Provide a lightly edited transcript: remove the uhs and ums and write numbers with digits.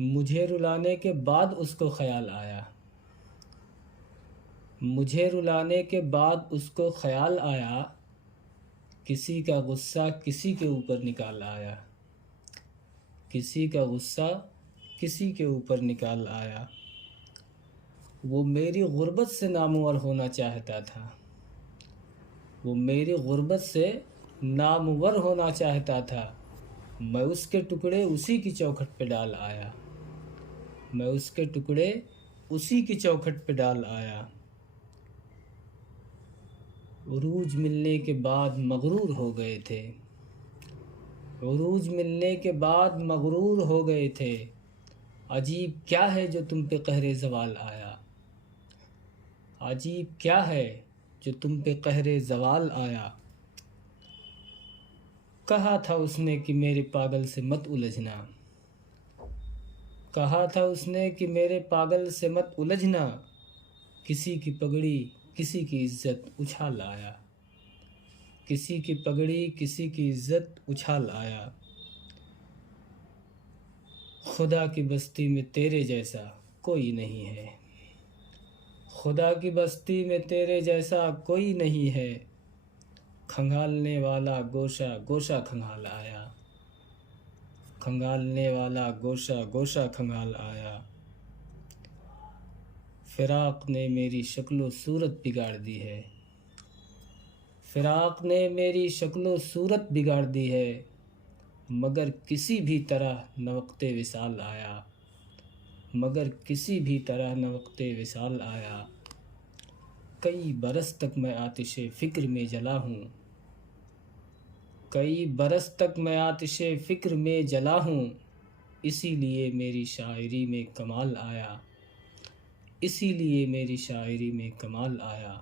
मुझे रुलाने के बाद उसको ख़याल आया, मुझे रुलाने के बाद उसको ख़याल आया, किसी का गुस्सा किसी के ऊपर निकाल आया, किसी का गुस्सा किसी के ऊपर निकाल आया। वो मेरी गुर्बत से नामुवर होना चाहता था, वो मेरी गुर्बत से नामुवर होना चाहता था। मैं उसके टुकड़े उसी की चौखट पे डाल आया, मैं उसके टुकड़े उसी की चौखट पे डाल आया। उरूज मिलने के बाद मगरूर हो गए थे, उरूज मिलने के बाद मगरूर हो गए थे। अजीब क्या है जो तुम पे कहरे ज़वाल आया, अजीब क्या है जो तुम पे कहरे ज़वाल आया। कहा था उसने कि मेरे पागल से मत उलझना, कहा था उसने कि मेरे पागल से मत उलझना। किसी की पगड़ी किसी की इज्जत उछाल आया, किसी की पगड़ी किसी की इज्जत उछाल आया। खुदा की बस्ती में तेरे जैसा कोई नहीं है, खुदा की बस्ती में तेरे जैसा कोई नहीं है। खंगालने वाला गोशा गोशा खंगाल आया, खंगालने वाला गोशा गोशा खंगाल आया। फ़िराक़ ने मेरी शक्लो सूरत बिगाड़ दी है, फ़िराक़ ने मेरी शक्लो सूरत बिगाड़ दी है। मगर किसी भी तरह न वक़्ते विसाल आया, मगर किसी भी तरह न वक़्ते विसाल आया। कई बरस तक मैं आतिशे फ़िक्र में जला हूँ, कई बरस तक मैं आतिशे फ़िक्र में जला हूँ। इसीलिए मेरी शायरी में कमाल आया, इसीलिए मेरी शायरी में कमाल आया।